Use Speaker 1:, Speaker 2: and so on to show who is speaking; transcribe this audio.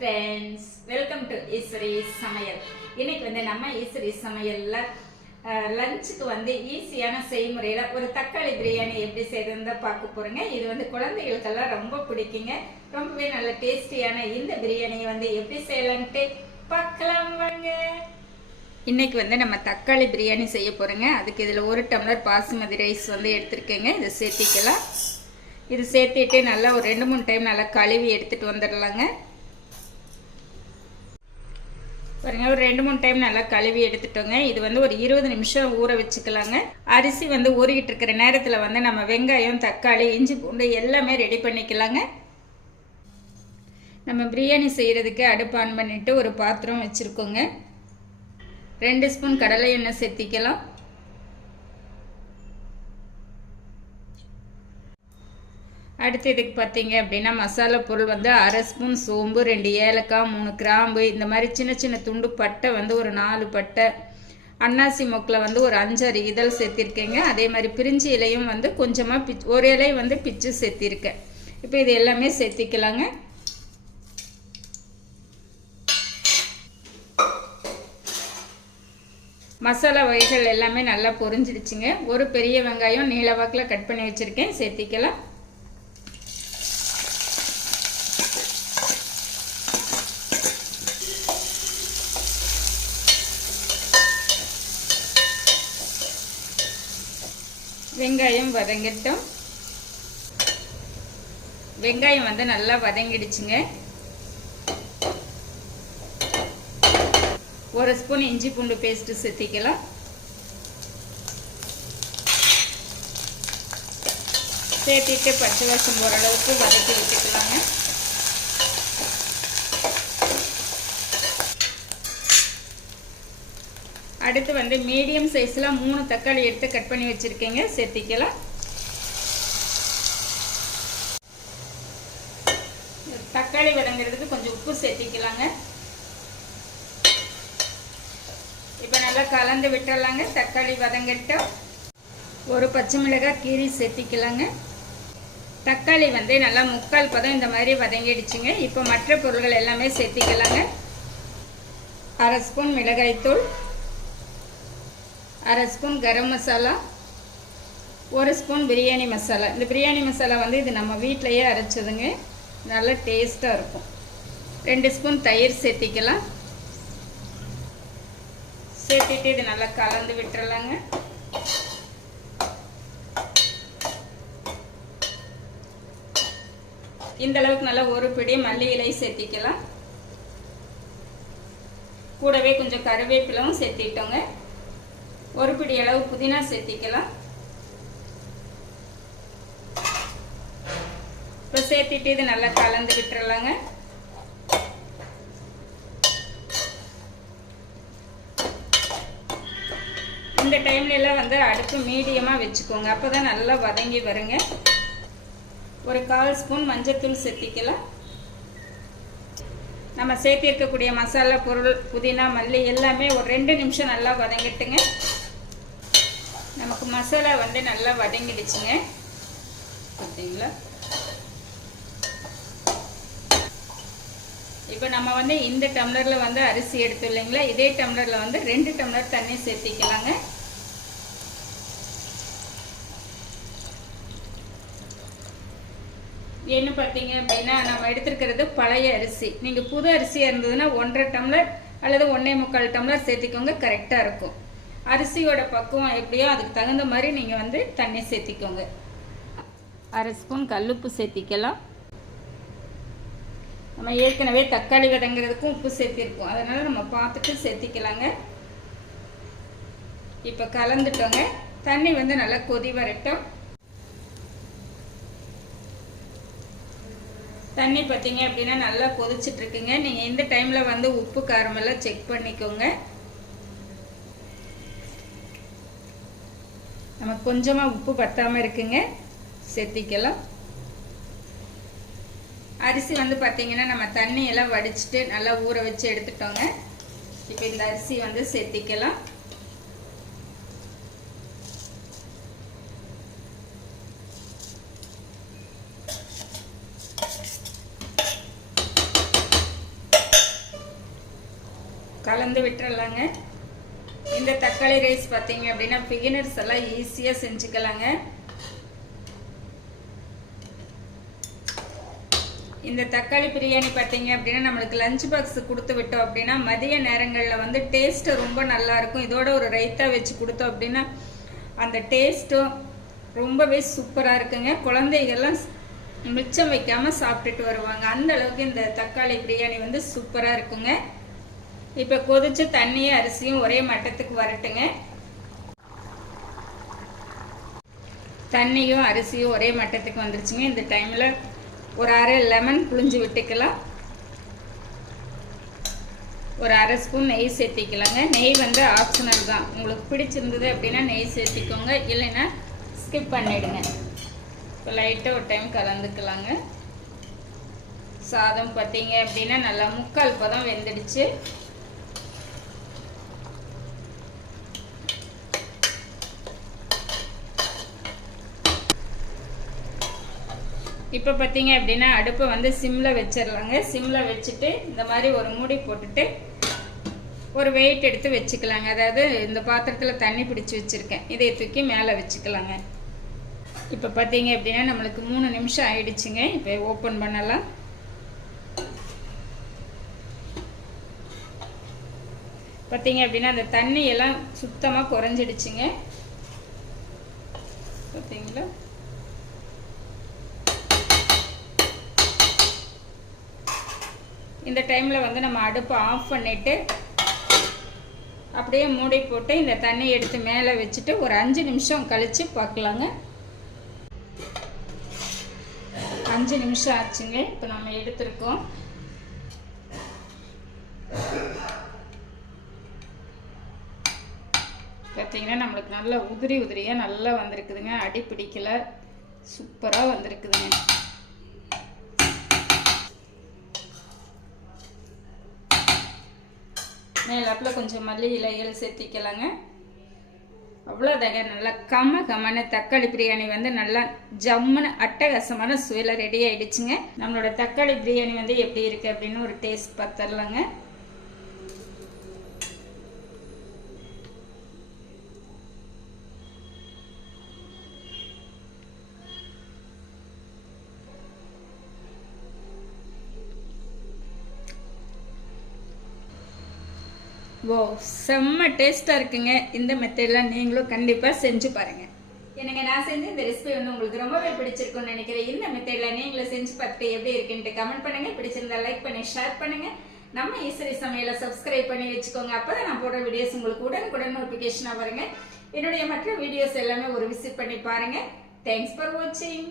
Speaker 1: Friends welcome to Eswari சமையல் இன்னைக்கு வந்து நம்ம ஈஸ்வரி சமையலில் லஞ்சுக்கு வந்து ஈஸியான செய்முறையில் ஒரு தக்காளி பிரியாணி எப்படி செய்யறதுன்னு தான் பார்க்க போகிறோங்க இது வந்து குழந்தைகளுக்கெல்லாம் ரொம்ப பிடிக்குங்க. ரொம்பவே நல்ல டேஸ்டியான இந்த பிரியாணியை வந்து எப்படி செய்யலான்ட்டு பார்க்கலாம் வாங்க. இன்னைக்கு வந்து நம்ம தக்காளி பிரியாணி செய்ய போகிறோங்க அதுக்கு இதில் ஒரு டம்ளர் பாசுமதி ரைஸ் வந்து எடுத்திருக்கேங்க. இதை சேர்த்திக்கலாம். இது சேர்த்திட்டு நல்லா ஒரு ரெண்டு மூணு டைம் நல்லா கழுவி எடுத்துகிட்டு வந்துடலாங்க. பாருங்க ஒரு ரெண்டு மூணு டைம் நல்லா கழுவி எடுத்துட்டோங்க. இது வந்து ஒரு இருபது நிமிஷம் ஊற வச்சுக்கலாங்க. அரிசி வந்து ஊறிக்கிட்டு இருக்கிற நேரத்தில் வந்து நம்ம வெங்காயம் தக்காளி இஞ்சி பூண்டு எல்லாமே ரெடி பண்ணிக்கலாங்க. நம்ம பிரியாணி செய்கிறதுக்கு அடுப்பு ஆன் பண்ணிவிட்டு ஒரு பாத்திரம் வச்சுருக்கோங்க. ரெண்டு ஸ்பூன் கடலை எண்ணெய் சேர்த்திக்கலாம். அடுத்து இதுக்கு பார்த்தீங்க அப்படின்னா மசாலா பொருள் வந்து அரை ஸ்பூன் சோம்பு ரெண்டு ஏலக்காய் மூணு கிராம்பு இந்த மாதிரி சின்ன சின்ன துண்டு பட்டை வந்து ஒரு நாலு பட்டை அன்னாசி மொக்கில் வந்து ஒரு அஞ்சாறு இதழ் சேர்த்திருக்கேங்க. அதே மாதிரி பிரிஞ்சு இலையும் வந்து கொஞ்சமாக பிச் ஒரு இலை வந்து பிச்சு சேர்த்திருக்கேன். இப்போ இது எல்லாமே சேர்த்திக்கலாங்க. மசாலா வகைகள் எல்லாமே நல்லா பொரிஞ்சிடுச்சுங்க. ஒரு பெரிய வெங்காயம் நீல வாக்கில் கட் பண்ணி வச்சுருக்கேன். சேர்த்திக்கலாம். வெங்காயம் வதங்கட்டும். வெங்காயம் வந்து நல்லா வதங்கிடுச்சுங்க. ஒரு ஸ்பூன் இஞ்சி பூண்டு பேஸ்ட் சேர்த்திக்கலாம். சேர்த்திட்டு பச்சை வாசம் ஓரளவுக்கு வதக்கி விட்டுக்கலாங்க. அடுத்து வந்து மீடியம் சைஸில் மூணு தக்காளி எடுத்து கட் பண்ணி வச்சுருக்கேங்க. சேர்த்திக்கலாம். தக்காளி வதங்கிறதுக்கு கொஞ்சம் உப்பு சேர்த்திக்கலாங்க. இப்போ நல்லா கலந்து விட்டுறலாங்க. தக்காளி வதங்கிட்டோம். ஒரு பச்சை மிளகாய் கீரி சேர்த்திக்கலாங்க. தக்காளி வந்து நல்லா முக்கால் பதம் இந்த மாதிரி வதங்கிடுச்சுங்க. இப்போ மற்ற பொருள்கள் எல்லாமே சேர்த்திக்கலாங்க. அரை ஸ்பூன் மிளகாய்த்தூள். அரை ஸ்பூன் கரம் மசாலா ஒரு ஸ்பூன் பிரியாணி மசாலா. இந்த பிரியாணி மசாலா வந்து இது நம்ம வீட்டிலையே அரைச்சதுங்க. நல்லா டேஸ்ட்டாக இருக்கும். ரெண்டு ஸ்பூன் தயிர் சேர்த்திக்கலாம். சேர்த்திட்டு இது நல்லா கலந்து விட்டுறலாங்க. இந்த அளவுக்கு நல்லா ஒரு பிடி மல்லி இலை சேர்த்திக்கலாம். கூடவே கொஞ்சம் கருவேப்பிலவும் சேர்த்திட்டோங்க. ஒரு பிடி அளவு புதினா சேர்த்திக்கலாம். இப்போ சேர்த்திட்டு இது நல்லா கலந்து விட்டுறலாங்க. இந்த டைம்ல எல்லாம் வந்து அடுப்பு மீடியமாக வச்சுக்கோங்க. அப்போ தான் நல்லா வதங்கி வருங்க. ஒரு கால் ஸ்பூன் மஞ்சத்தூள் சேர்த்திக்கலாம். நம்ம சேர்த்திருக்கக்கூடிய மசாலா பொருள் புதினா மல்லி எல்லாமே ஒரு ரெண்டு நிமிஷம் நல்லா வதங்கிட்டுங்க. நமக்கு மசாலா வந்து நல்லா வதங்கிடுச்சுங்க. பார்த்தீங்களா இப்போ நம்ம வந்து இந்த டம்ளரில் வந்து அரிசி எடுத்து இல்லைங்களா? இதே டம்ளரில் வந்து ரெண்டு டம்ளர் தண்ணி சேர்த்திக்கலாங்க. என்ன பார்த்தீங்க அப்படின்னா நம்ம எடுத்துருக்கிறது பழைய அரிசி. நீங்கள் புது அரிசியாக இருந்ததுன்னா ஒன்றரை டம்ளர் அல்லது ஒன்றே முக்கால் டம்ளர் சேர்த்திக்கோங்க கரெக்டாக இருக்கும். அரிசியோட பக்குவம் எப்படியோ அதுக்கு தகுந்த மாதிரி நீங்கள் வந்து தண்ணி சேர்த்திக்கோங்க. அரை ஸ்பூன் கல்லுப்பு சேர்த்திக்கலாம். நம்ம ஏற்கனவே தக்காளி வதங்கிறதுக்கும் உப்பு சேர்த்திருக்கோம். அதனால் நம்ம பார்த்துட்டு சேர்த்திக்கலாங்க. இப்போ கலந்துட்டோங்க. தண்ணி வந்து நல்லா கொதி வரட்டும். தண்ணி பார்த்தீங்க அப்படின்னா நல்லா கொதிச்சுட்டு இருக்குங்க நீங்கள் இந்த டைமில் வந்து உப்பு காரமெல்லாம் செக் பண்ணிக்கோங்க. நம்ம கொஞ்சமாக உப்பு பத்தாமல் இருக்குங்க. சேர்த்திக்கலாம். அரிசி வந்து பார்த்தீங்கன்னா நம்ம தண்ணி எல்லாம் வடிச்சிட்டு நல்லா ஊற வச்சு எடுத்துட்டோங்க. இப்போ இந்த அரிசி வந்து சேர்த்திக்கலாம். கலந்து விட்டுறலாங்க. இந்த தக்காளி ரைஸ் பார்த்தீங்க அப்படின்னா பிகினர்ஸ் எல்லாம் ஈஸியாக செஞ்சுக்கலாங்க. இந்த தக்காளி பிரியாணி பார்த்தீங்க அப்படின்னா நம்மளுக்கு லஞ்ச் பாக்ஸ் கொடுத்து விட்டோம் அப்படின்னா மதிய நேரங்களில் வந்து டேஸ்ட்டு ரொம்ப நல்லா இருக்கும். இதோட ஒரு ரைத்தா வச்சு கொடுத்தோம் அப்படின்னா அந்த டேஸ்ட்டும் ரொம்பவே சூப்பராக இருக்குங்க. குழந்தைகள்லாம் மிச்சம் வைக்காமல் சாப்பிட்டுட்டு வருவாங்க. அந்த அளவுக்கு இந்த தக்காளி பிரியாணி வந்து சூப்பராக இருக்குங்க. இப்போ கொதிச்ச தண்ணியும் அரிசியும் ஒரே மட்டத்துக்கு வரட்டுங்க. தண்ணியும் அரிசியும் ஒரே மட்டத்துக்கு வந்துருச்சுங்க. இந்த டைமில் ஒரு அரை லெமன் புளிஞ்சு விட்டுக்கலாம். ஒரு அரை ஸ்பூன் நெய் சேர்த்திக்கலாங்க. நெய் வந்து ஆப்ஷனல் தான். உங்களுக்கு பிடிச்சிருந்தது அப்படின்னா நெய் சேர்த்திக்கோங்க. இல்லைன்னா ஸ்கிப் பண்ணிவிடுங்க இப்போ லைட்டாக ஒரு டைம் கலந்துக்கலாங்க. சாதம் பார்த்தீங்க அப்படின்னா நல்லா முக்கால் பதம் வெந்துடுச்சு. இப்போ பார்த்தீங்க அப்படின்னா அடுப்பை வந்து சிம்மில் வச்சிடலாங்க. சிம்மில் வச்சுட்டு இந்த மாதிரி ஒரு மூடி போட்டுட்டு ஒரு வெயிட் எடுத்து வச்சுக்கலாங்க. அதாவது இந்த பாத்திரத்தில் தண்ணி பிடிச்சி வச்சுருக்கேன். இதை தூக்கி மேலே வச்சுக்கலாங்க. இப்போ பார்த்தீங்க அப்படின்னா நம்மளுக்கு மூணு நிமிஷம் ஆயிடுச்சுங்க. இப்போ ஓப்பன் பண்ணலாம். பார்த்தீங்க அப்படின்னா அந்த தண்ணி எல்லாம் சுத்தமாக குறைஞ்சிடுச்சுங்க. பார்த்தீங்களா இந்த டைமில் வந்து நம்ம அடுப்பை ஆஃப் பண்ணிவிட்டு அப்படியே மூடி போட்டு இந்த தண்ணி எடுத்து மேலே வச்சுட்டு ஒரு அஞ்சு நிமிஷம் கழித்து பார்க்கலாங்க. அஞ்சு நிமிஷம் ஆச்சுங்க. இப்போ நம்ம எடுத்திருக்கோம். பார்த்தீங்கன்னா நம்மளுக்கு நல்லா உதிரி உதிரியாக நல்லா வந்திருக்குதுங்க. அடி பிடிக்கல. சூப்பராக வந்திருக்குதுங்க. மேலாப்பில் கொஞ்சம் மல்லி இலைகள் சேர்த்திக்கலாங்க. அவ்வளோதாங்க நல்லா கம கமனு தக்காளி பிரியாணி வந்து நல்லா ஜம்முன்னு அட்டகாசமான சுவையில் ரெடி ஆகிடுச்சுங்க நம்மளோட தக்காளி பிரியாணி வந்து எப்படி இருக்குது அப்படின்னு ஒரு டேஸ்ட் பார்த்துடலாங்க. ஓ செம்ம டேஸ்ட்டாக இருக்குங்க. இந்த மெத்தடெலாம் நீங்களும் கண்டிப்பாக செஞ்சு பாருங்கள் எனக்கு நான் செஞ்ச இந்த ரெசிபி வந்து உங்களுக்கு ரொம்பவே பிடிச்சிருக்கும்னு நினைக்கிறேன். இந்த மெத்தடில் நீங்களும் செஞ்சு பார்த்துட்டு எப்படி இருக்குன்ட்டு கமெண்ட் பண்ணுங்கள் பிடிச்சிருந்தா லைக் பண்ணி ஷேர் பண்ணுங்கள் நம்ம ஈஸ்வரி சமையலை சப்ஸ்கிரைப் பண்ணி வச்சுக்கோங்க. அப்போ தான் நான் போடுற வீடியோஸ் உங்களுக்கு உடனுக்குடன் நோட்டிஃபிகேஷனாக வருங்க. என்னுடைய மற்ற வீடியோஸ் எல்லாமே ஒரு விசிட் பண்ணி பாருங்கள் தேங்க்ஸ் ஃபார் வாட்சிங்